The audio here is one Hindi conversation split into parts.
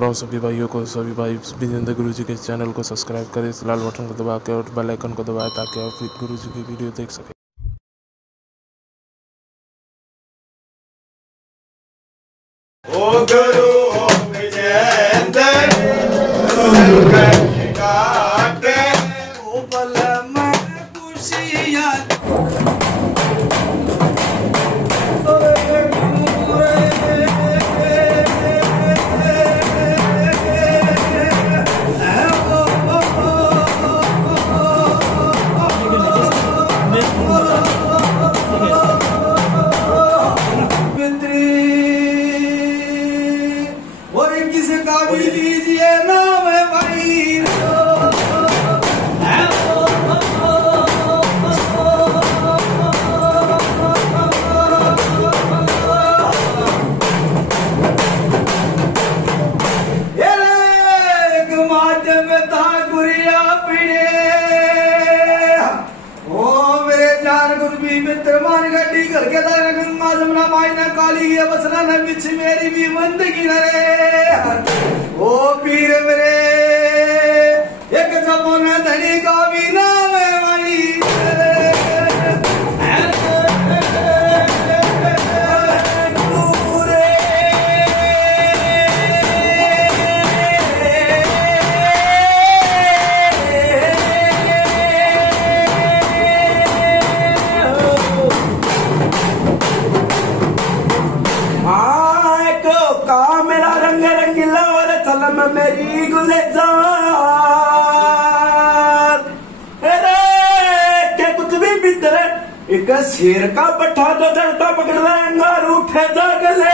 राम सभी भाइयों को। सभी भाई विजेंद्र गुरु जी के चैनल को सब्सक्राइब करें, इस लाल बटन को दबा के और बेल आइकन को दबाएं ताकि आप गुरु जी की वीडियो देख सकें। ओ गुरु विजेंद्र काटे ओ बल में खुशियां लीजिए नाम भाई माध्यम था गुरिया पीड़े ओ मेरे जान गुरु भी मित्र मान गड्डी करके गंगा जमुना मायना काली है बसना न बिछ मेरी भी बंदगी रे ओ पीर मेरे एक जबोन धनी का भी नाम है भाई मेरी गुलजार के कुछ भी भीतर एक शेर का पट्टा जो डरता पकड़ लेंगा रूठे जागले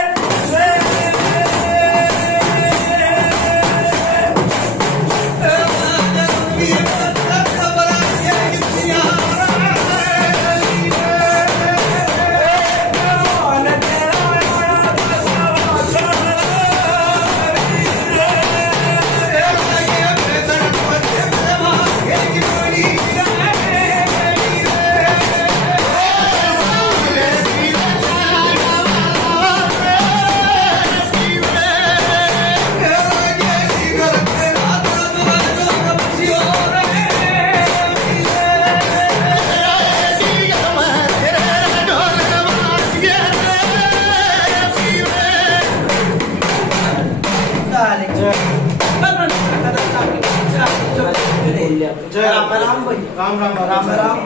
राम राम भाई राम राम राम राम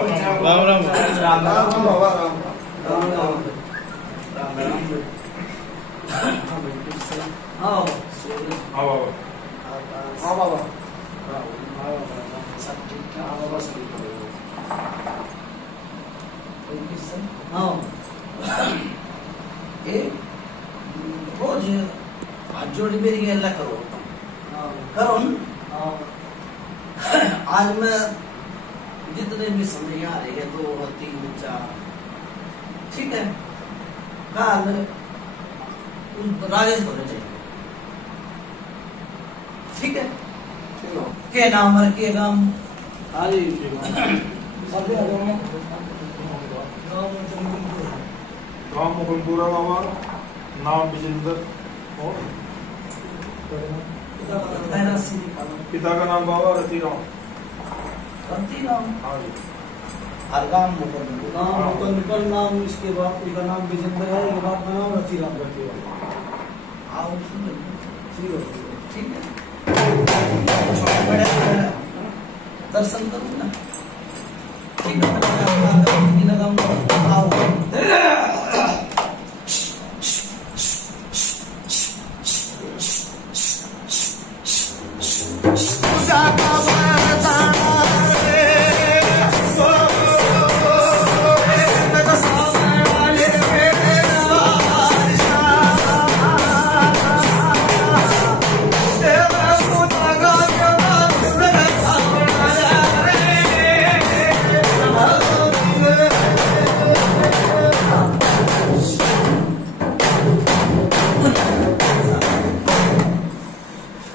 राम राम राम राम बाबा राम राम राम राम राम आओ आओ आओ बाबा सब ठीक है बाबा आओ ए रोज हाथ जोड़ी मेरी अल्लाह करो करो आज मैं जितने भी समय आ रहे हैं 2 3 4 ठीक है कल राजेश होने चाहिए ठीक है के नाम है के नाम गाँव मुकुंदपुरा बाबा नाम विजेंद्र और पिता का नाम बाबा रतिराम हाँ जी गाँव मुकुंदपुर नाम इसके बाप का नाम विजेंद्र है ये बाप का नाम रतिराम आओ ठीक है दर्शन करूँ ना ठीक है आओ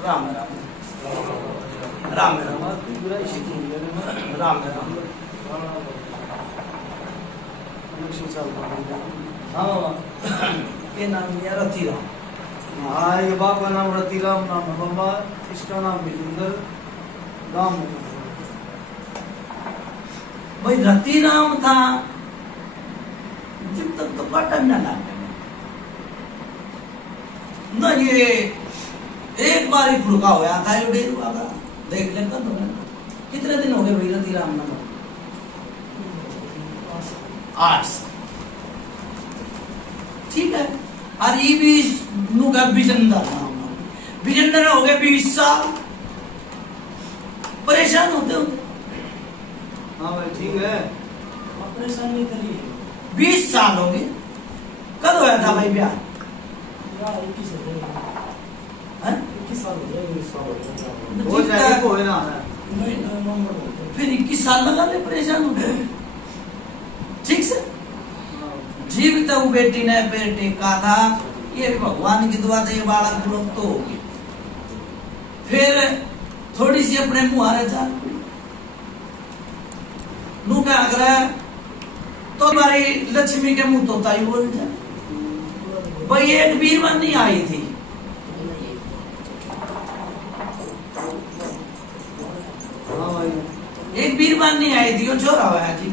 राम राम राम राम हाँ ये नाम मेरा रतिराम हाँ, ये बाप का नाम रतीराम नाम है बाबा, इसका नाम विजेंद्र राम है। भाई रतीराम था जब तक तो काटा ना लगा ना, ये एक बार ही फुड़का होया था, ये डेढ़ हुआ था, देख लेता तो कितने दिन हो गए भाई रतीराम ना 8 साल, ठीक है। और ये भी नु का विजेंद्र हो गए 20 साल, परेशान होते होते। हाँ भाई ठीक है, परेशान नहीं करिए। 20 साल हो गए, कब होया था भाई ब्याह? 21 हो गए, हैं? 21 साल हो गए, 21 साल हो गए। हो जाएगा, कोई ना है। फिर 21 साल लगा ले, परेशान हो गए, ठीक से। जीव तो बेटी ने पैर टेका था, ये भी भगवान की दुआ से ये बालक लोग तो हो गए। फिर थोड़ी सी अपने मुहारे जा नू क्या आग्रह तो हमारी लक्ष्मी के मुंह तोता ही बोल जाए। भाई एक बीरवानी आई थी, हाँ भाई, एक बीरवानी आई थी, वो छोरा हुआ जी,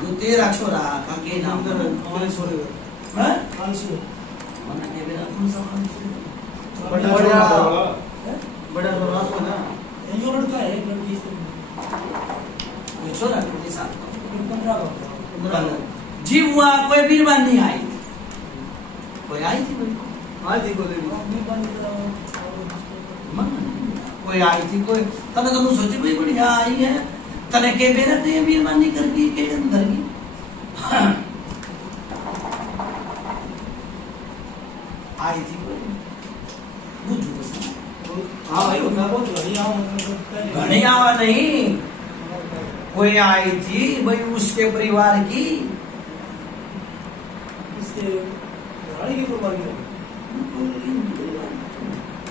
जो तेरा छोरा का के नाम अंदर तेरे छोड़ेगा। है? आंसू मना के बिना कौन सा काम करेगा? बड़ा रास हो ना, ये लड़का है, एक लड़की से ये छोरा कितने साल का? 15 का। जी हुआ कोई बीरबान नहीं आई, कोई आई थी कोई? आज ही को ले लो। कोई आई थी कोई, तने तो सोचे कोई बढ़िया आई है, तने के बेरा तो ये बीरबानी करके के अंदर की आई थी कोई, बुझू बस। हाँ भाई, मैं बहुत बढ़िया हूँ। घनिया नहीं, कोई आई थी भाई उसके परिवार की, इसके गाड़ी की कुर्बानी है।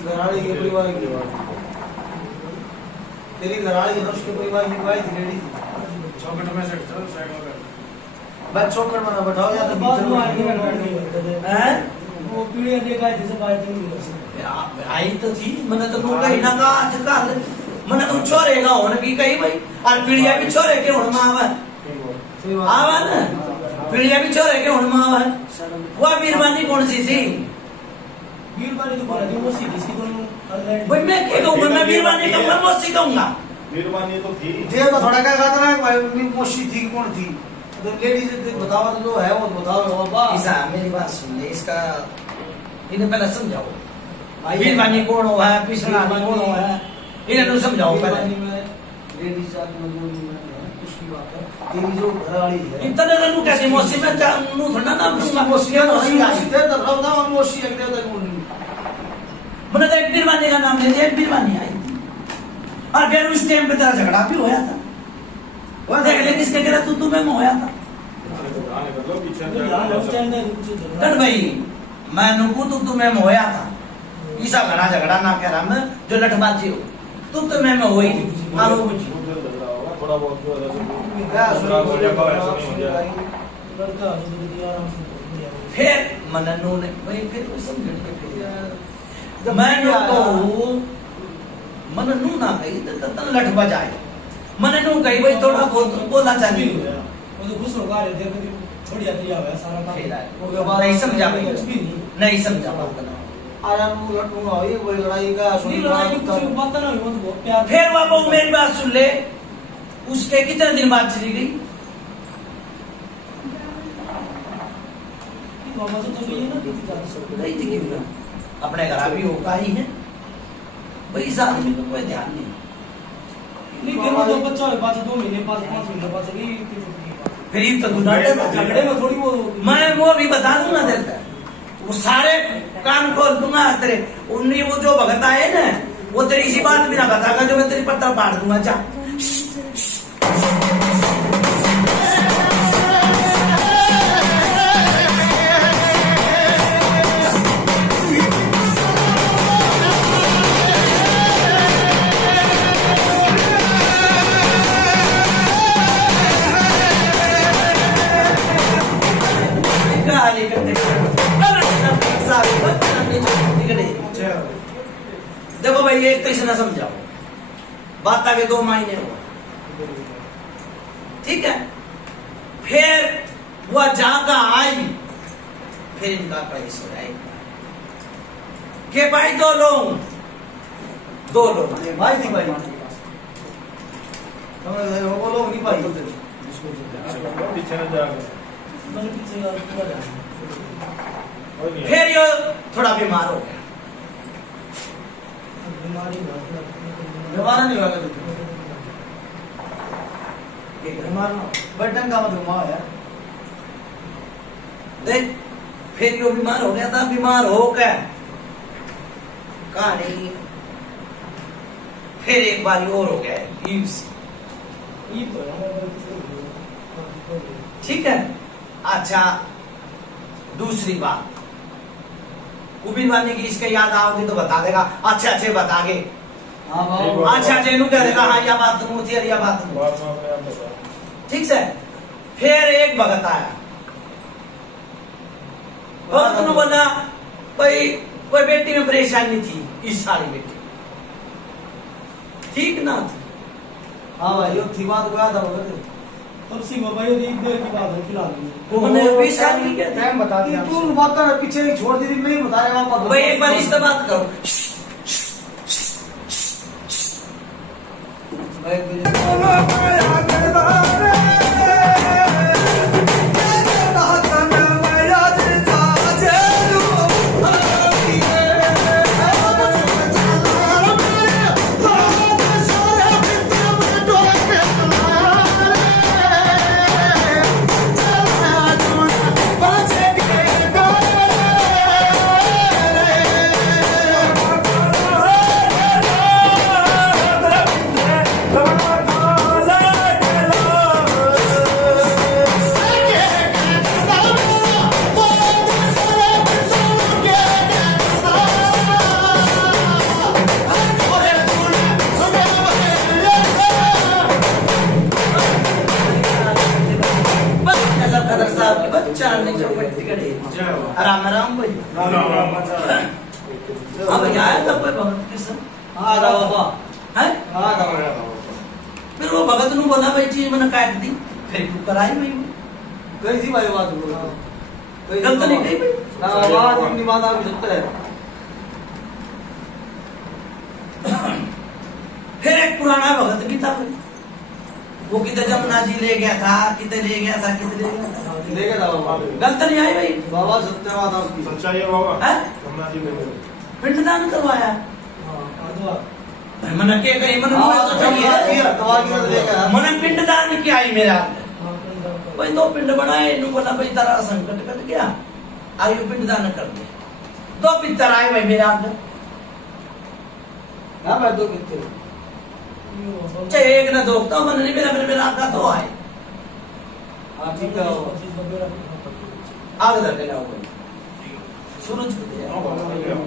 घराड़ी के परिवार की बात, तेरी घराड़ी है, उसके परिवार की बात थी, लेडी थी। चौकट में सेट चल साइड में बस चौकट में ना बैठाओ, या तो बाद में आएगी बीच ना में गाड़ी में। हैं? वो पीढ़ियाँ देखा है जैसे बात नहीं हो सकती। आई तो थी, मैंने तो नु कहीं ना कहा चका ले, मैंने तो छोरे का होने की कही भाई, और पीढ़िया भी छोरे के होने में आवा, सही बात। आवा ना, पीढ़िया भी छोरे के होने में आवा। वो बीरबानी कौन सी थी? बीरबानी तो बोला नहीं, वो सीधी सी दोनों अलग। भाई मैं क्या कहूँगा, मैं बीरबानी कहूँगा, मौसी कहूँगा। बीरबानी तो थी। ये तो थोड़ा क्या कहता है भाई, मोशी थी कौन थी? तो लेडीज बतावा तो जो है वो बताओ बाबा। ऐसा मेरी बात सुन ले, इसका इन्हें पहले समझाओ, बीरबानी कौन हुआ है, पिछड़ा कौन हुआ है, इन्हें तो समझाओ पहले। लेडीज उसकी बात है, तेरी जो घराड़ी है, इतने दिन नु कैसे मौसी में नु थोड़ा नाम दूंगा, मोशी है, मोशी है, तो रौदा और मोशी एक देवता कौन नहीं? मैंने तो एक बीरबानी का नाम ले दिया, एक बीरबानी आई थी, और फिर उस टाइम पे तेरा झगड़ा भी होया था, वो देख ले किसके कह तू में होया था। कट भाई मैं नुकू तू में होया था, ईसा घना झगड़ा ना कह रहा मैं, जो लठबाजी हो तू में होई थी, आलो कुछ थोड़ा बहुत क्या सुना बोले लड़का जो दिया आराम से बोल दिया। फिर मननू ने भाई फिर वो समझ के फिर मैं नो तो मननू ना कही तो तन लठ बजाए, मननू कही भाई थोड़ा बहुत बोला चाहिए, वो तो खुश होगा रे, देखो थोड़ी यात्रा हुआ सारा काम। फिर आए। उसके बाद नहीं समझा भाई, कुछ भी नहीं। नहीं समझा बात ना। आया नु लटू ना हुई, कोई लड़ाई का नहीं लड़ाई की कुछ बात ना हुई, वो तो बहुत प्यार। फिर बाबा मेरी बात सुन ले, उसके कितने दिन बाद चली गई? बाबा तो गई है ना, कितनी ज्यादा सब। गई थी क्यों? अपने घर भी होता ही है भाई, इस आदमी को कोई ध्यान नहीं। नहीं फिर वो तो बच्चा है, 2 महीने 5 महीने बाद चली गई। फिर तो तू झगड़े में थोड़ी वो मैं वो भी बता दूंगा देता, वो सारे कान खोल दूंगा तेरे, उन्हीं वो जो भगत आए ना, वो तेरी इसी बात भी ना बतागा जो मैं तेरी पत्ता पाड़ दूंगा। जा गाली करते भाई एक कैसे ना समझाओ बात आगे 2 महीने हुआ, ठीक है। फिर वह जाकर आई, फिर इनका प्रवेश हो जाए के भाई 2 लोग भाई थी भाई वो लोग नहीं भाई पीछे न जा मैंने पीछे का फिर ये थोड़ा बीमार हो गया, बीमार नहीं हुआ बीमार बटन का मतलब माँ यार देख। फिर यो बीमार हो गया था, बीमार होकर कहानी फिर एक बार और हो गया है, ठीक है। अच्छा दूसरी बात कुबीर वानी की इसके याद आओगी तो बता देगा, अच्छे बता के हाँ बाबा अच्छा जेनू कह देगा हाँ या बात तुम थी या बात तुम, बात में अपने आप बता। ठीक से। फिर एक भगत आया, भगत ने बोला भाई कोई बेटी में परेशानी थी, इस सारी बेटी ठीक ना थी। हाँ भाई यो थी बात गया था भगत तब सिंह बाबा ये एक देर की बात है फिलहाल मैंने 20 साल की क्या थी? टाइम बता दिया तू बात कर पीछे छोड़ दी थी नहीं बता रहा वापस भाई एक बार इससे बात करो। राम राम भाई अब आया था कोई भगत के संग हाँ था बाबा है। हाँ था फिर वो भगत ने बोला भाई चीज मैंने काट दी, फिर क्यों कराई भाई कही थी भाई बात गलत नहीं कही भाई। हाँ बात अपनी बात आप सत्य है। फिर एक पुराना भगत भी था भाई, वो कितने जमुना जी ले गया था, कितने ले गया था, कितने ले गया था, ले गया था बाबा गलत नहीं आई भाई। बाबा सत्य बात आपकी सच्चाई है बाबा। है कमला जी ले गए। पिंडदान करवाया हाँ भाई, मन के कहीं मन तो चाहिए मन पिंडदान किया ही मेरा भाई, 2 पिंड बनाए नु बोला भाई तारा संकट कट गया आयु पिंडदान कर दे, 2 पितर आए भाई मेरा अंदर, हाँ मैं 2 कितने चाहे एक ना 2 तो मन नहीं मेरा मेरा आपका 2 आए हाँ ठीक है आगे तक जाओ भाई सूरज को दिया। हाँ बाबा ले आओ।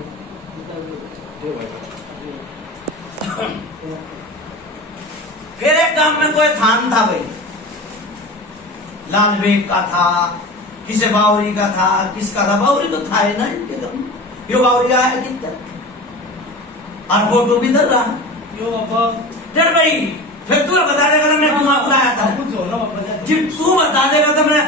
फिर एक गांव में कोई थान था भाई, लाल बेग का था, किसे बावरी का था, किसका था, बावरी तो था ही ना इनके गांव में। यो बावरी आया कितना और फोटो भी धर रहा यो बाबा डर भाई। फिर तू बता देगा ना मैं तुम्हारा बुलाया था, कुछ हो ना बाबा जब तू बता देगा तो मैं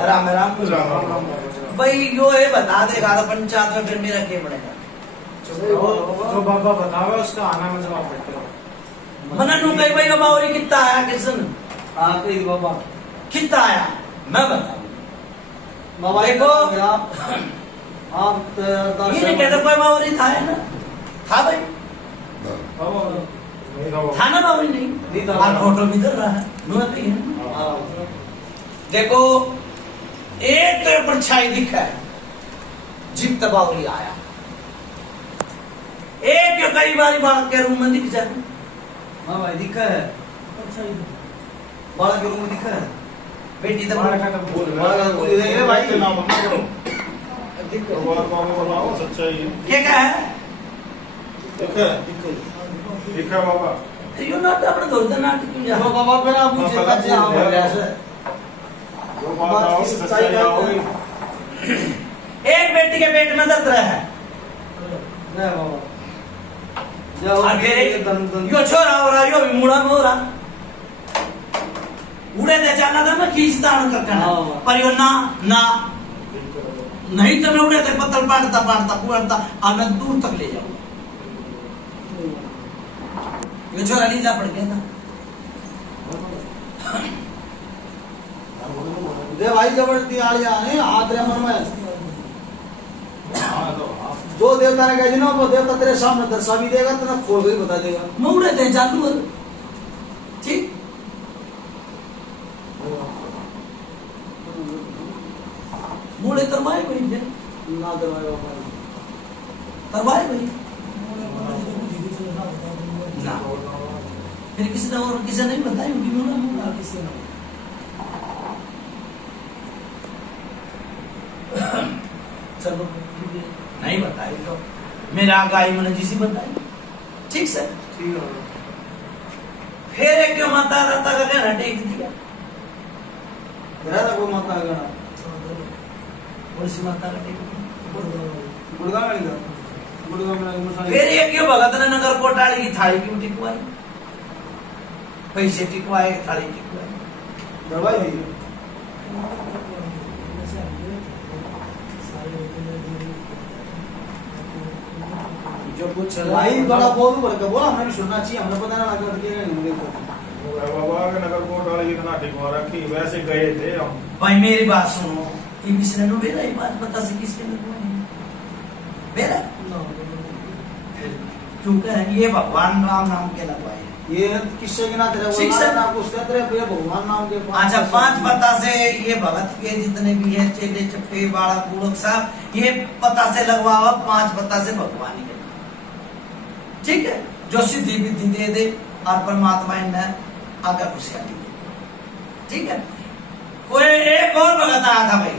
राम राम भाई यो है बता देगा तो पंचायत में फिर मेरा क्या बनेगा। जो बाबा बतावे उसका आना में जवाब बैठे मना नु कही भाई बावरी कितना आया किसन हाँ कही बाबा कितना आया मैं बताऊं बाबा देखो आप ये कहते कोई बावरी था है ना, था भाई, था ना बावरी नहीं, आज फोटो भी दे रहा है, देखो एक तो परछाई दिखा है, जिप बावरी आया, एक कई बारी बालक के रूम में दिख जाए। हाँ भाई दिखा है, बालक के रूम में दिखा है, बेटी तो बालक का बोल भाई के नाम मत करो, क्या क्या है, दिखा बाबा, यो नाट अपने दोस्त नाट क्यों जा, वो बाबा पे आप मुझे बच्चे हाँ बोल रहे हैं, वो बात की सच्चाई है, एक बेटी के पेट में दर्द रहा है, नहीं बाबा, यो छोरा हो रहा, यो भी मुड़ा में हो रहा, उड़े दे जाना था मैं खींचता हूँ करके, पर यो ना ना नहीं तो मैं उड़े थे पत्थर पाटता पाटता पुड़ता और मैं दूर तक ले जाऊंगा, ये छोरा लीला पड़ गया था। दे भाई जबरदस्ती आ जाने हाथ रे मन में, जो देवता ने कहा ना वो देवता तेरे सामने दर्शा भी देगा, तेरा खोल के बता देगा, मैं उड़े थे चालू ठीक, मुड़े तरवाए कोई ना दरवाजा तरवाए कोई ना, फिर किसी ने और किसी ने नहीं बताई उनकी मुड़ा मुड़ा किसी ने, चलो नहीं बताई तो मेरा गाय मैंने जिसी बताई, ठीक से ठीक है, फिर एक क्यों माता राता का कहना टेक दिया, रहता कोई माता का गाना, और सी माता का टेक दिया, गुड़गांव में था, गुड़गांव में मुसाफिर, फिर एक क्यों भगत ने नगर कोटाली की थाली क्यों टिकवाई, पैसे टिकवाए थाली टिकवाई, दवाई दी, जो कुछ भाई बड़ा बोल भर के बोला, हमें भी सुनना चाहिए, हमें पता ना लगा कि नहीं बाबा के नगर कोट वाले इतना टिकवा रखी, वैसे गए थे हम। भाई मेरी बात सुनो, ये किसने नो बेरा ये बात पता से किसके ने बेरा क्यों कह ये भगवान राम नाम के लगवाए, ये किससे के ना तेरे ठीक से ना कुछ तेरे प्रिय भगवान नाम के, अच्छा 5 पता से ये भगत के जितने भी है चेले चप्पे बाड़ा बुड़क साहब, ये पता से लगवावा, 5 पता से भगवान के, ठीक है, जो सिद्धि विद्धि दे दे और परमात्मा ने आगे खुशहाली दे, ठीक है। कोई एक और भगत आया था भाई,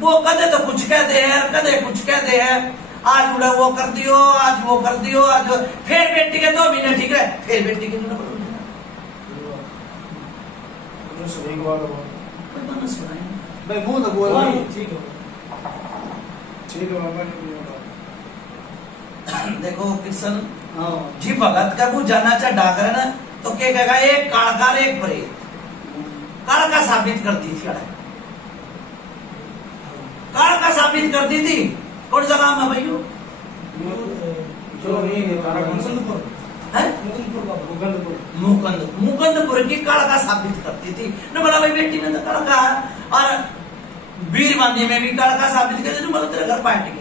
वो कदे तो कुछ कहते हैं कदे कुछ कहते हैं, आज उड़ा वो कर दियो, आज वो कर दियो, आज फिर बेटी के 2 महीने ठीक है, फिर बेटी के भाई मुंह तो बोल भाई, ठीक है देखो कृष्ण हाँ जी भगत का वो जाना चाह डाकर है ना, तो क्या कहेगा एक काड़कार एक प्रेत, काड़का साबित कर दी थी, काड़का साबित कर दी थी, कौन सा नाम है भैया, जो नहीं है मुकुंदपुर की काड़का साबित करती थी न, बोला भाई बेटी में तो काड़का है, और वीरबांदी में भी काड़का साबित कर दी, बोला तेरे घर पार्टी गया,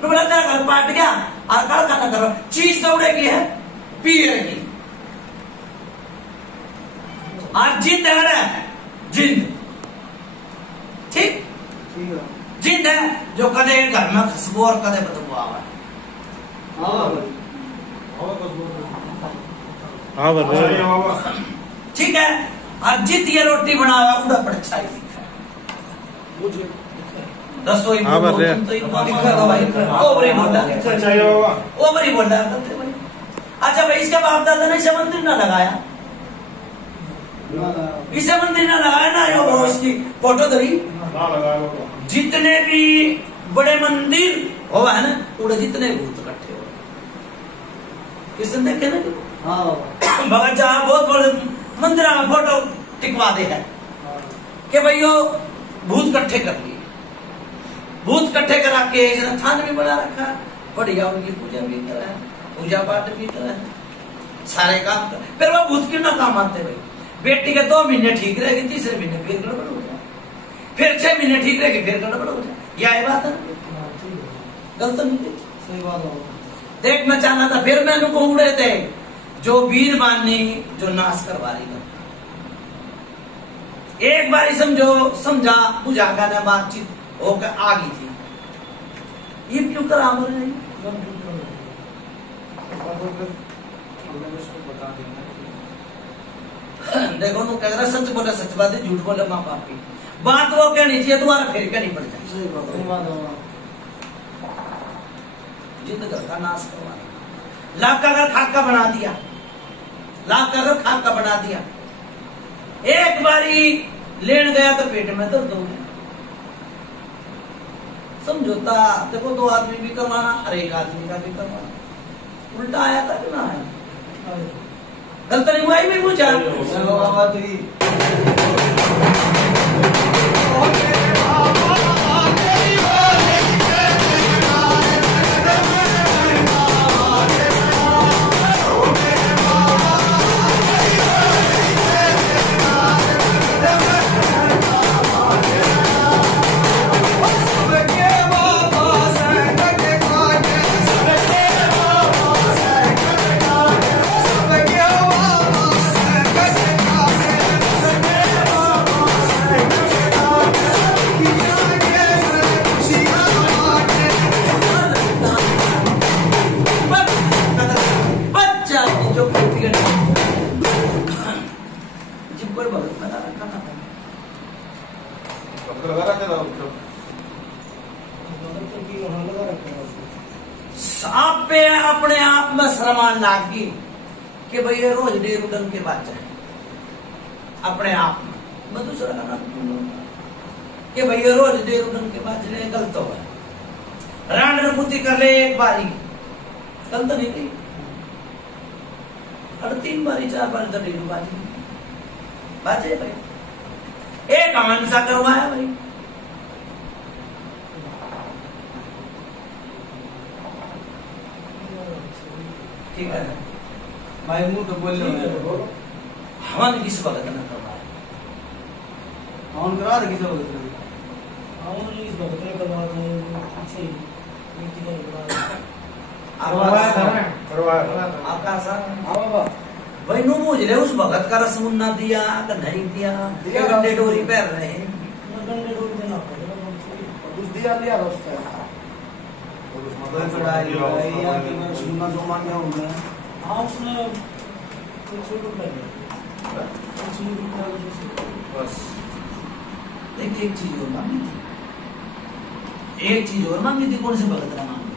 बोला तेरा घर पाट गया और काड़का ना करो, चीज दौड़ेगी है पिएगी, और जिंद है जिंद, ठीक ठीक है, जिंद है जो कदे घर में खुशबू और कदे बदबू आवा, हाँ भाई हाँ बाबा ठीक है, और जित ये रोटी बनावा उड़ा पर अच्छा ही दिखा, रसोई हाँ बोल बर्रे। तो इनको दिखा भाई, ओवरी बोला चाहिए बाबा, ओवरी बोला करते भाई। अच्छा भाई इसका बाप दादा ने इसे मंदिर ना लगाया, इसे मंदिर ना लगाया ना, यो उसकी फोटो धरी, ना लगाया बाबा, जितने भी बड़े मंदिर हो है ना, उड़े जितने भूत इकट्ठे हो, किसने देखे ना, हाँ भगत जहाँ बहुत बड़े मंदिर में फोटो टिकवा दे है कि भाई यो भूत इकट्ठे कर लिए, भूत इकट्ठे करा के थान भी बना रखा, बढ़िया उनकी पूजा भी करा, पूजा पाठ भी करा, सारे काम कर, फिर वो भूत क्यों ना काम आते भाई, बेटी के 2 महीने ठीक रहेगी, तीसरे महीने फिर गड़बड़ हो जाए, फिर 6 महीने ठीक रहेगी, फिर गड़बड़ हो जाए। यह बात है, गलत नहीं। सही बात है। देख मैं चाहना था, फिर मैंने को उड़े थे जो वीर माननी जो नाश करवा रही था। एक बार समझो समझा बुझा का ना बातचीत होकर आ गई थी, ये क्यों करा नहीं? देखो नु कह रहा सच बोले सच बात है, झूठ बोले माँ बाप की बात वो कहनी चाहिए, तुम्हारा फिर कहनी पड़ जाए। सही बात है। जिद का नाश करवा, लाख का अगर खाका बना दिया, लाख का अगर खाका बना दिया, एक बारी लेन गया तो पेट में दर्द हो गया। समझौता देखो 2 आदमी भी करवाना और 1 आदमी का भी करवाना, उल्टा आया था कि ना आया? गलत नहीं हुआ ही मैं पूछा। आप पे अपने आप में शर्मान लागी कि भाई ये रोज 1.5 टन के बाद जाए, अपने आप में मैं दूसरा गाना कि भाई ये रोज 1.5 टन के बाद जाए, गलत हो रान रपूती कर ले एक बारी, गलत नहीं गई, और 3 बारी 4 बारी तो 1.5 बाजे भाई, एक आंसा करवाया भाई। ठीक है भाई मुंह तो बोल रहे हो, हवन किस वक्त न करवाया, हवन करा दे किस वक्त? हम इस वक्त में करवा रहे हैं, पीछे एक दिन करवाया आपका सर हाँ बाबा भाई नो मुझे ले उस भगत का रसम ना दिया कि नहीं दिया, गंडे डोरी पहन रहे हैं, गंडे डोरी देना पड़ेगा, कुछ दिया लिया दोस्त चढ़ाई या कि मैं सुनना जो मांगे होंगे। हाँ उसने कुछ रुपए बस। देखिए एक चीज और मांगी थी, एक चीज और मांगी थी, कौन से भगत ने मांगी?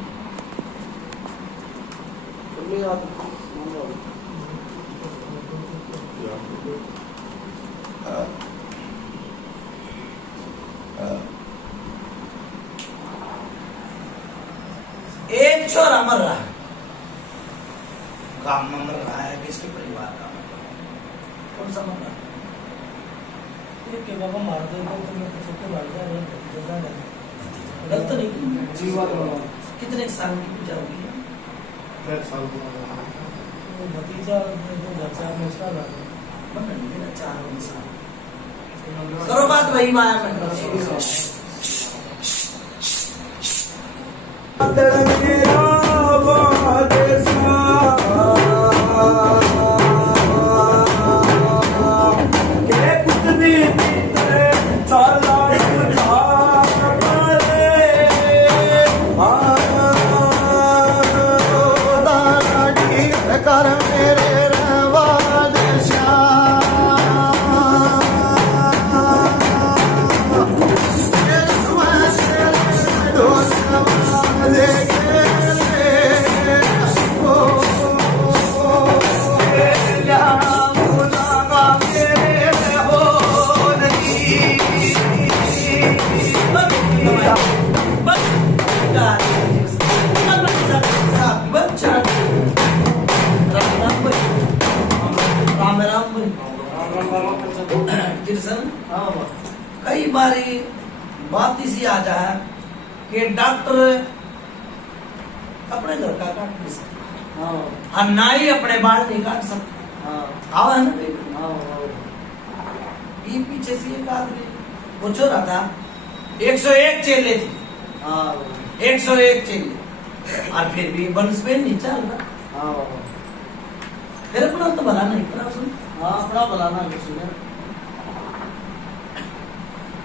एक छोरा मर रहा है, गांव में मर रहा है, किसके परिवार का मर रहा है, कौन सा मर रहा है? एक के बाबा मार दे तो मैं तो छोटे भाई जा रहे हैं, गलत नहीं जी बात बोलो। कितने साल की पूजा होगी? 1.5 साल भतीजा 2004 में उसका था, 4 साल। करो बात वही माया में कई बारी बात इसी आ जाए कि डॉक्टर अपने घर का काट नहीं सकता, हाँ और ना ही अपने बाल नहीं काट सकता। हाँ आवा है ना? ये पीछे से एक आदमी वो छोरा था, 101 चेले थे, 101 चेले, और फिर भी वंश पे नहीं चल रहा। फिर अपना तो भला नहीं करा उसने। अपना भला ना किसी ने।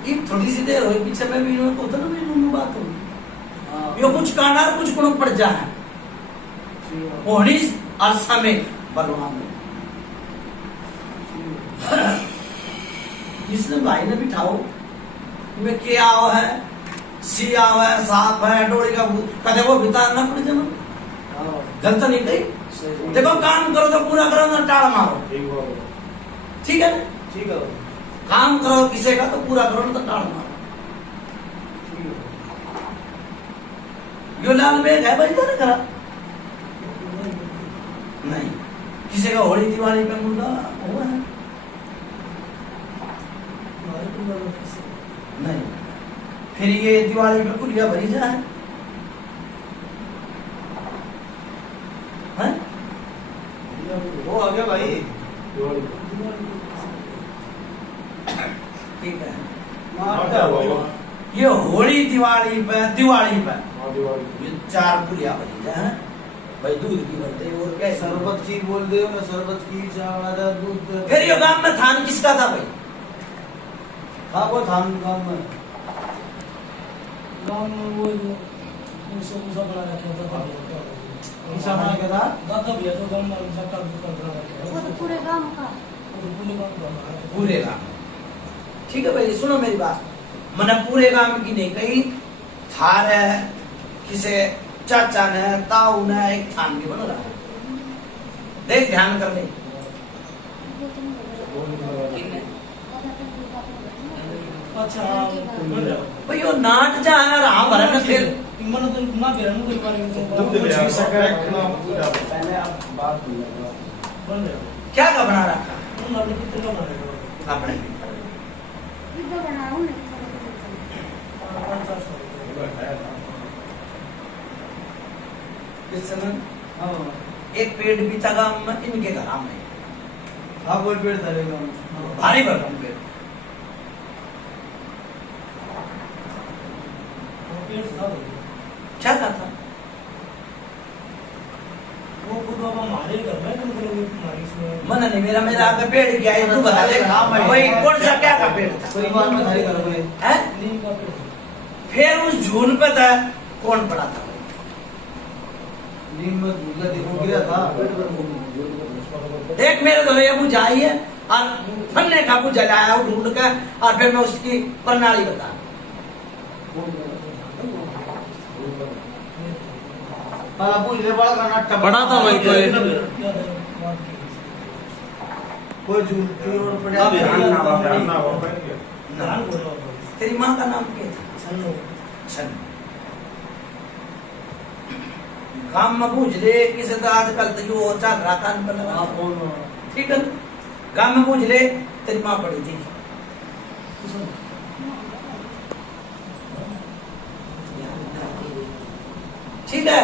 ये थोड़ी सी देर हुई पीछे में भी इन्होंने तो भी इन्होंने बात हुई। यो कुछ काना कुछ गुण पड़ जा है। होनी और समय बलवान जिसने भाई ने बिठाओ में क्या आओ है, सी आओ है, सांप है, डोरी का भूत, कदे वो बिताना पड़ जाए। गलत नहीं कही। देखो काम करो तो पूरा करो ना टाल मारो। ठीक है, ठीक है। काम करो किसी का तो पूरा करो ना तो टाल मारो। यो लाल बेग है भाई तो नहीं करा नहीं, किसी का होली दिवाली पे मुर्गा हुआ है नहीं, फिर ये दिवाली पे कुलिया भरी जाए है? वो आ गया भाई। ठीक है, ये होली दिवाली पे ये 4 कुलिया भरी जाए भाई, दूध की बनते और क्या शरबत की बोल दे ना, शरबत की चावल दूध। फिर ये गांव में थान किसका था भाई? हाँ वो थान गाँव में वो उसा बना रखा था। ऐसा बना के था दादा भैया तो गांव में सबका बना रखा वो तो पूरे गांव का, पूरे गांव का पूरे गांव। ठीक है भाई सुनो मेरी बात, मैंने पूरे गांव की नहीं कही, थार है किसे चाचा ने ताऊ ने एक थान भी बना रहा, देख ध्यान कर ले। अच्छा भाई यो नाट जा है रहा भरन में फिर मन तो ना बेरन कोई पानी दूध ले आ पहले आप बात बन गया। क्या का बना रखा तुम अपने कितने का बना रहे अपने इधर बनाऊं नहीं इस समय हाँ एक पेड़ भी था गांव में, इनके घर में हाँ वो पेड़ था भारी भरकम पेड़। क्या कहा था वो खुद अब हमारे घर में तो मतलब मन नहीं मेरा आगे पेड़ क्या है तू बता दे। वही कौन सा क्या का पेड़ था? कोई बात में घर में है? नीम का पेड़। फिर उस झूल पे था कौन पड़ा था? नीम में दूल्हा देखो गिरा था। देख मेरे तो ये बुझाई है और फन्ने का बुझा लाया ढूंढ के और फिर मैं उसकी प्रणाली बता। बड़ा था भाई कोई तेरी माँ का नाम क्या था? छन। काम में पूछ ले किसे तो आजकल तो जो चल रहा कान पर लगा। ठीक है काम में पूछ ले तेरी माँ पड़ी थी। ठीक है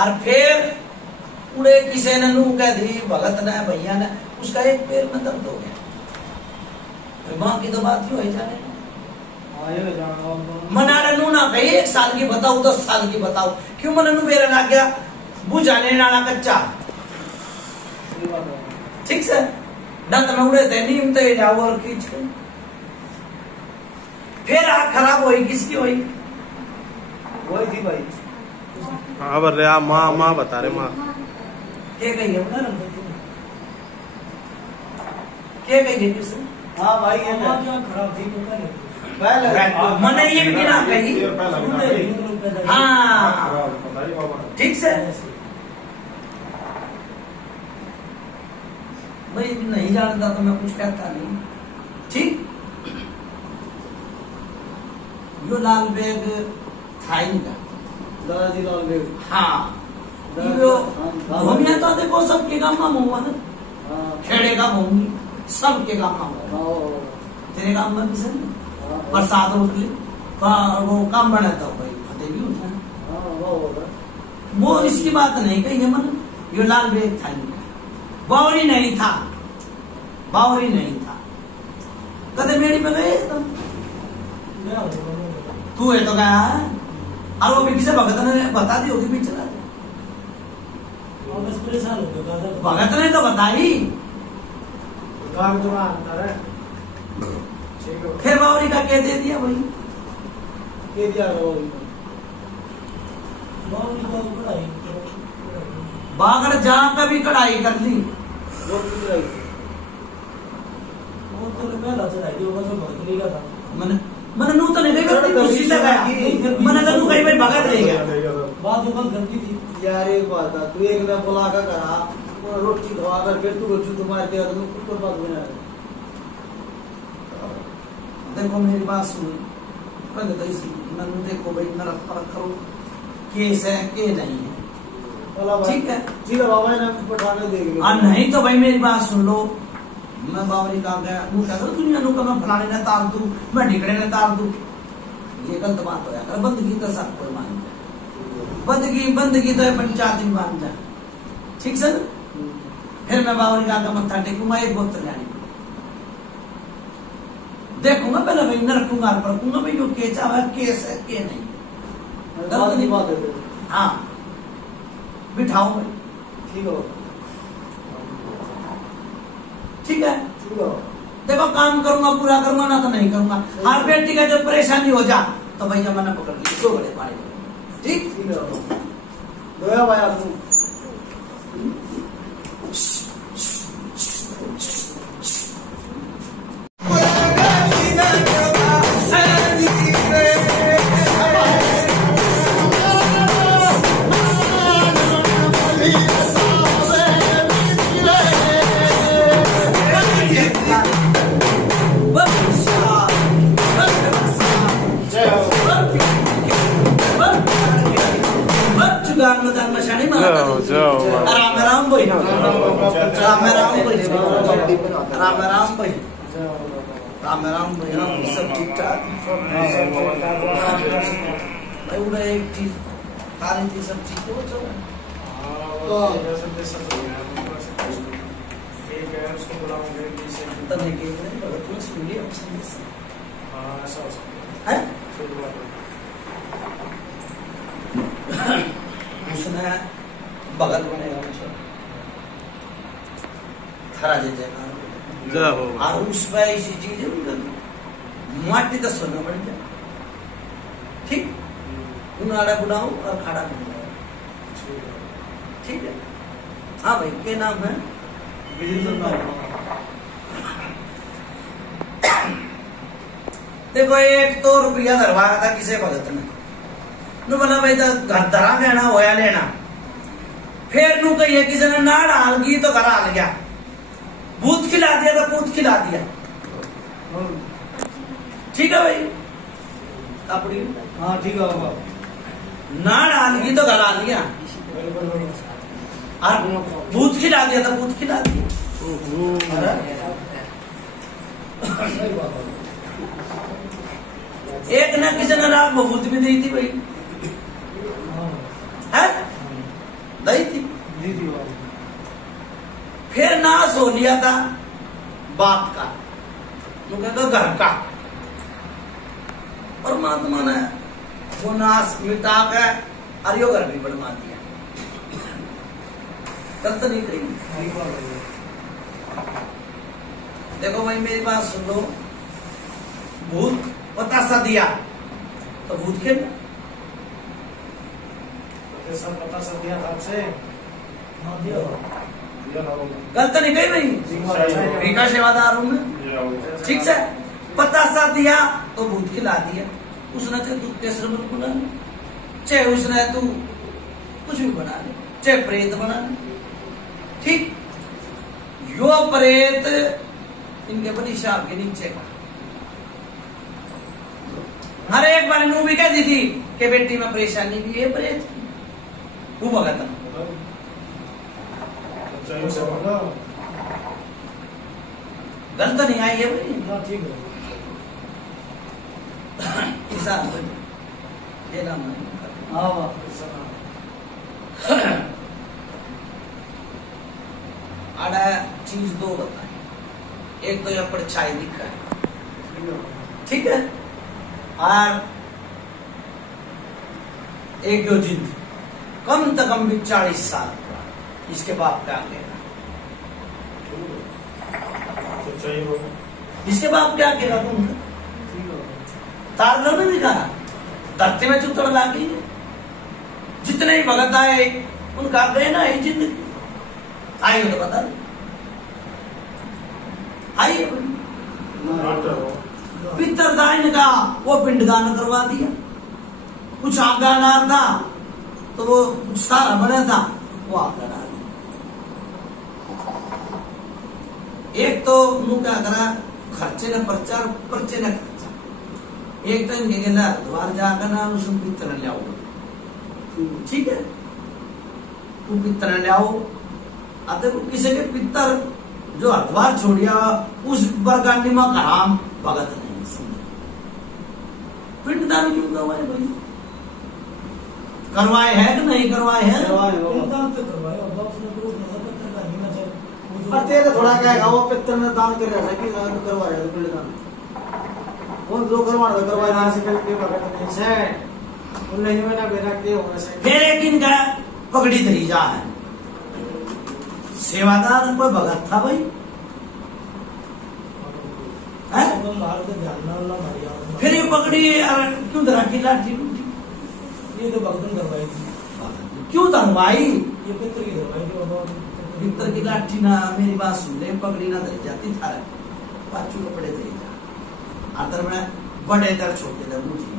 और फिर पूरे किसी ने नू कह दी भगत ने भैया ने उसका एक पैर में दर्द हो गया। माँ की तो बात ही हो जाने मना नू ना कही 1 साल की बताओ 10 साल की बताओ क्यों मन नू बेरा लग गया बुझाने नाला कच्चा। ठीक से दंत में उड़े थे नीम तो जाओ और खींच के फिर आग खराब हुई किसकी हुई? वही थी भाई। हाँ बोल रहे माँ बता रहे माँ क्या कही है क्या कही है किसने? हाँ भाई ये माँ क्या खराब थी तो नहीं पहले मैंने ये भी ना कही। हाँ ठीक से भाई नहीं जानता तो मैं कुछ कहता नहीं। ठीक यो लाल बेग था इनका दादाजी लाल बेग। हाँ यो भूमिया तो देखो सबके गाँव में हुआ है खेड़े का भूमि सबके गाँव में हुआ। तेरे गाँव में किसे बरसात उठली वो काम बना था भाई फतेह भी उठा वो इसकी बात नहीं कही है मन यो लाल बेग था इनका बावरी नहीं था कदे मेरी में गए तुम मैं आ गया तू है तो गया और वो भी किसे भगत ने बता दी होगी भी चला और बस परेशान हो गया दादा भगत ने तो बताई काम तो आता है ठीक है फिर बावरी का कह दे दिया भाई के दिया रहो नॉर्मली तो पढ़ाई बागड़ जा कभी कढ़ाई कर ली बहुत पढ़ाई वो तो मेला चढ़ाई थी वो तो बहुत लीगा था मैंने नू तो नहीं देखा कुर्सी से गया मैंने तो कहीं भाई भगत रह गया बात वो बंद करती थी यार एक बात था तू एक दिन बुला कर करा और रोटी खवा कर फिर तू चुट मार के तो कुछ बात बना देखो मेरी बात सुनो पहले तो इसी मैंने देखो भाई मेरा फर्क करो केस है के नहीं है ठीक है ठीक है बाबा ने पठा के देंगे और नहीं तो भाई मेरी बात सुन लो मैं बावरी का गया नू कहता दुनिया नू का मैं फलाने ने तार दूं मैं ढिकड़े ने तार दूं ये गलत बात हो जाकर बंदगी तो सब कोई मान जाए बंदगी तो पंचायत ही मान जाए ठीक सर फिर मैं बावरी का मत्था टेकूंगा एक बोतल जानी देखूंगा पहले भाई न रखूंगा परखूंगा भाई जो केचा है केस है के नहीं गलत नहीं बात है हाँ बिठाओ भाई ठीक है ठीक है ठीक है देखो काम करूंगा पूरा करूंगा ना तो नहीं करूंगा हर बेटी का जब परेशानी हो जा तो भैया मैंने पकड़ लिया सो बड़े पानी ठीक ठीक है दोया भाई आप राम राम भाई राम राम भाई राम राम भाई राम राम भाई सब ठीक ठाक भाई उड़ा एक चीज सारी चीज सब ठीक हो चलो तब देखिए तुम्हें सुन लिया है उसने भगत बनेगा मुझे थारा जय और उस पर ऐसी चीज माटी तो सोना पड़ जाए ठीक उनाड़ा बुलाओ और खाड़ा बुलाओ ठीक है हाँ भाई क्या नाम है देखो एक तो रुपया दरवाजा था किसे भगत ने नु बोला भाई तो घर धरा लेना होया लेना फिर नू कहिए किसी ने ना डाल गई तो घर आ गया भूत खिला दिया तो पूत खिला दिया ठीक है भाई अपनी हाँ ठीक है बाबा ना डाल गई तो घर आ लिया और भूत खिला दिया तो पूत खिला दिया एक ना किसी ने रात भभूत भी दी थी भाई है दी थी फिर नाश हो लिया था बात का तो घर का परमात्मा ने वो नाश मिटा के और यो घर भी बनवा दिया गलत नहीं कही देखो भाई मेरी बात सुन लो भूत पतासा दिया तो भूत खेल सब पता सब दिया आपसे गलत नहीं कही भाई भीखा सेवादार हूं मैं ठीक से पतासा दिया तो भूत खिला दिया उसने चाहे तू केसर बना ले चाहे उसने तू कुछ भी बना ले चाहे प्रेत बना ले ठीक यो प्रेत इनके बड़ी शाप के नीचे का हर एक बार नू भी कह दी थी कि बेटी में परेशानी भी है प्रेत वो भगत गलत नहीं आई है भाई ठीक है किसान ये नाम हाँ आड़ा चीज दो बताए एक तो यह परछाई दिखा है ठीक है। और एक जो जिंद कम से कम भी 40 साल का, इसके बाप क्या कहेगा? सच्चाई हो। इसके बाप क्या कहेगा? तुम तार में कहा धरती में चुतड़ ला गई है। जितने ही भगत आए उनका गए ना ही जिंदगी आई हो तो बता दो। आइए पितरदान का वो पिंडदान करवा दिया। कुछ आज्ञा नार था तो वो सारा बना था, वो आज्ञा नार। एक तो उन्होंने क्या करा, खर्चे न प्रचार पर्चे न खर्चा। एक तो इनके कहना द्वार जाकर ना उसमें पितर ले आओ, ठीक है, वो पितर ले आओ। अब देखो किसी के पितर जो हरिद्वार छोड़िया उस बरगानी में कराम भगत नहीं समझे। पिंडदान क्यों करवाए भाई? करवाए है कि नहीं करवाए है? तेरे थोड़ा कहेगा वो पितर ने दान कर रहा है कि करवाया तो पिंडदान कौन जो करवाना करवाया ना से के भगत नहीं से उन नहीं में ना बेरा के होने से। फिर एक इनका पगड़ी तरीजा है, सेवादार कोई भगत था भाई है? फिर ये पगड़ी क्यों धरा की लाठी उठी? ये तो भगतन करवाई थी। क्यों धरवाई? ये पितर की करवाई थी बाबा। पितर की लाठी ना, मेरी बात सुन ले, पगड़ी ना धरी जाती था, पाचू कपड़े धरी जा आतर में बड़े दर छोटे दर मुझे,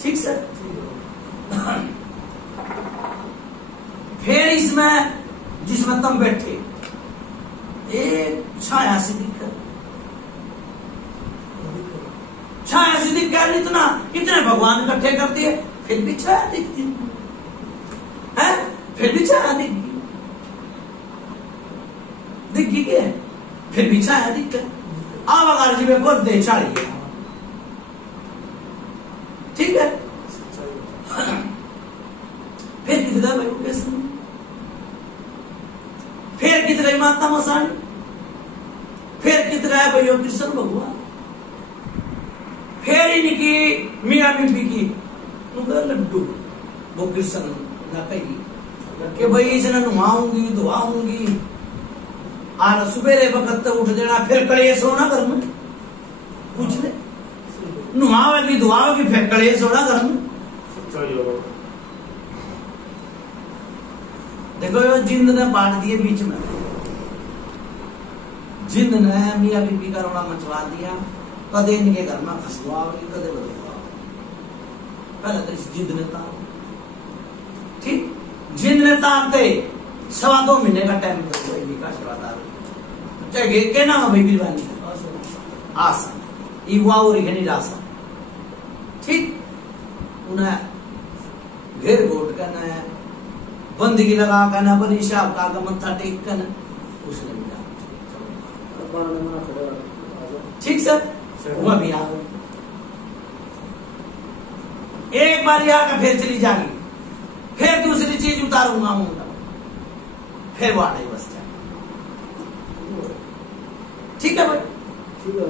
ठीक सर। फिर इसमें जिसमें तुम बैठे एक छाया सी दिक्कत, छाया सी दिक्कत, इतने भगवान इकट्ठे करती है फिर भी छाया दिखती है, फिर भी छाया दिखी के फिर भी छाया दिक्कत। अब अगर जी में बहुत दे चाड़िए, ठीक है। फिर कितना भाई कैसे, फिर कितना माता मसानी, फिर कितना है भाई कृष्ण भगवान, फिर इनकी मियाँ बीबी की लड्डू वो कृष्ण ना कही कि भाई इसने नुआऊंगी धुआऊंगी और सुबेरे वक्त उठ देना, फिर कलेश होना घर में, पूछ ले नुआवेगी धुआवेगी फिर कलेश होना घर में। देखो यो जिंद ने बांट दिए बीच में, जिंद ने मियाँ बीबी का रोना मचवा दिया, कदे इनके घर में खसवाओगी कदे बदलवाओगी। पहले तो इस जिंद ने तार, ठीक, जिंद ने तारते 2.25 महीने का टाइम कर दिया सेवादार, चाहे के नाम है बीरवानी आसन इवा और घनी रासा, ठीक, उन्हें घेर घोट करना है, बंदगी लगा करना, बड़ी शाह का मत्था टेक करना, उसने मिला, ठीक सर। वह भी आ एक बार आकर फिर चली जाएगी, फिर दूसरी चीज उतारूंगा मुंडा, फिर वो आने बस जाए, ठीक है भाई, ठीक है।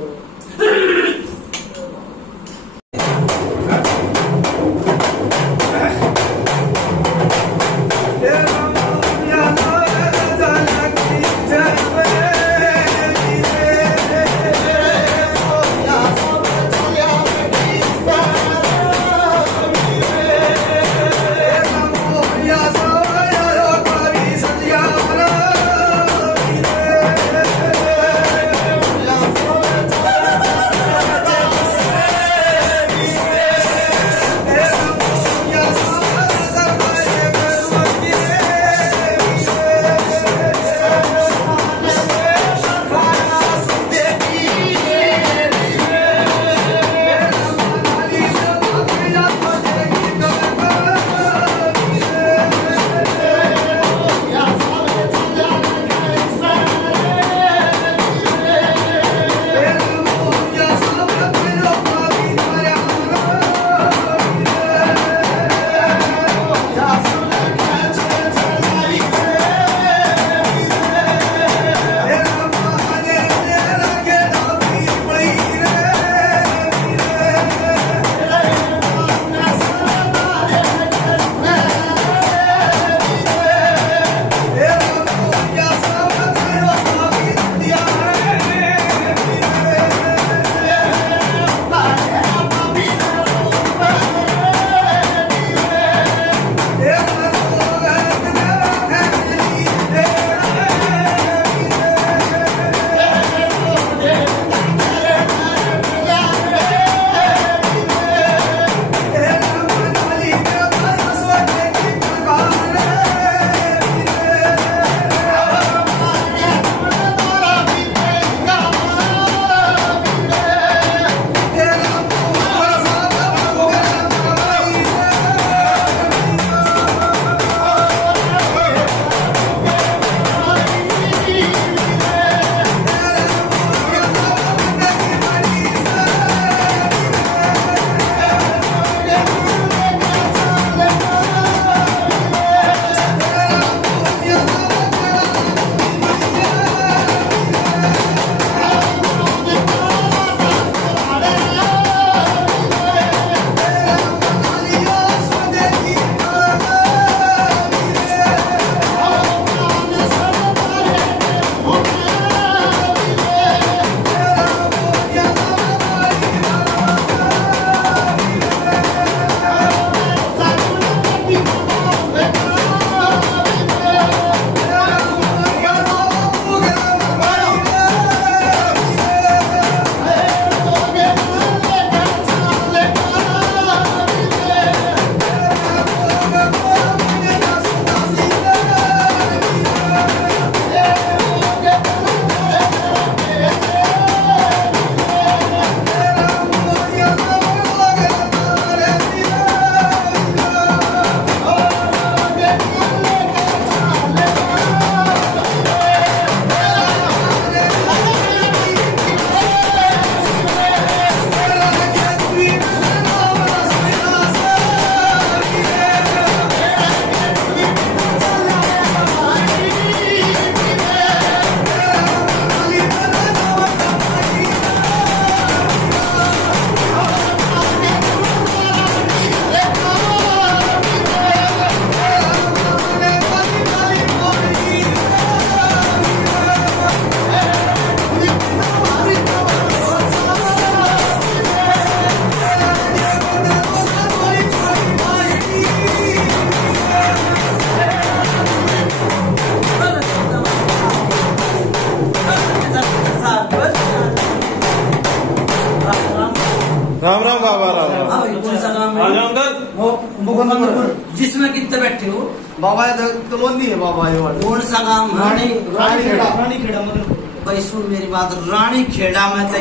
जिसमें कितने बैठे हो बाबा ये तो लोनी है बाबा ये वाला कौन सा गांव है? रानी खेड़ा मतलब भाई सुन मेरी बात, रानी खेड़ा में तो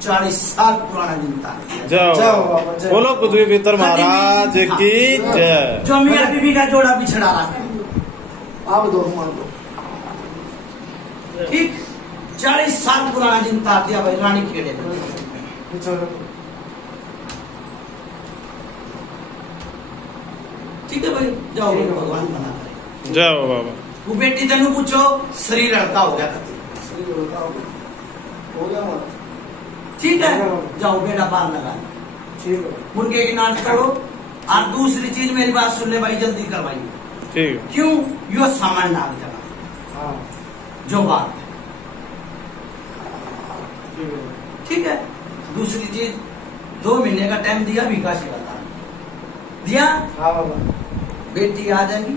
40 साल पुराना दिन था। जाओ बाबा जाओ। बोलो पृथ्वी पितर महाराज की जय। जो मियां बीबी का जोड़ा बिछड़ा रहा है, आप दो मान लो ठीक 40 साल पुराना दिन था दिया भाई रानी खेड़े में। ठीक है भाई जाओ भाई, भगवान बना करे। जाओ बाबा। वो बेटी तेनू पूछो शरीर हल्का हो गया करती, हो गया हमारा ठीक है जाओ बेटा पार लगा ठीक है मुर्गे की नाट करो। और दूसरी चीज मेरी बात सुन ले भाई, जल्दी करवाइए। ठीक है। क्यों यो सामान नाग जगह हाँ जो बात है, ठीक है ठीक है। दूसरी चीज 2 महीने का टाइम दिया भिका से दिया, हाँ बाबा बेटी आ जाएगी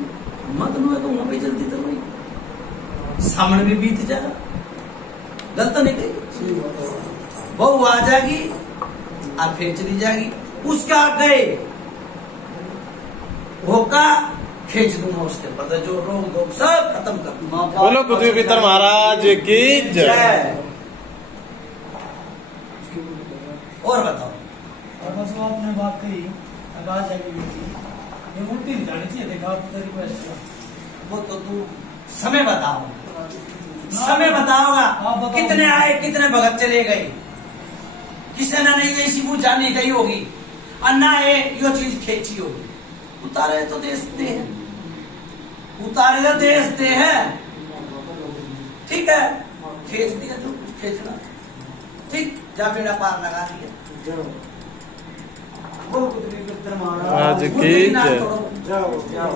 मत लो तो वहां पे जल्दी तो भाई सामने भी बीत जाएगा, गलत नहीं कही। ठीक है बहू आ जाएगी और फिर चली जाएगी, उसका गए होका खींच दूंगा उसके ऊपर, जो रोक दो सब खत्म कर दूंगा। बोलो पृथ्वी पितर महाराज की जय। और बताओ और बस वो आपने बात कही आकाश जाएगी बेटी ये मूर्ति नहीं जानी चाहिए, देखा आप तेरी को ऐसा वो तो तू समय बताओ, समय बताओगा हाँ, बताओ। कितने आए कितने भगत चले गए, किसी ने नहीं जैसी वो जानी गई होगी अन्ना है यो चीज खेची होगी। उतारे तो देते हैं, उतारे तो देते हैं, ठीक है खींच दिया जो कुछ खींचना, ठीक जा बेड़ा पार लगा दिया। वो पृथ्वी पितर आज महाराज की जय। जाओ जाओ।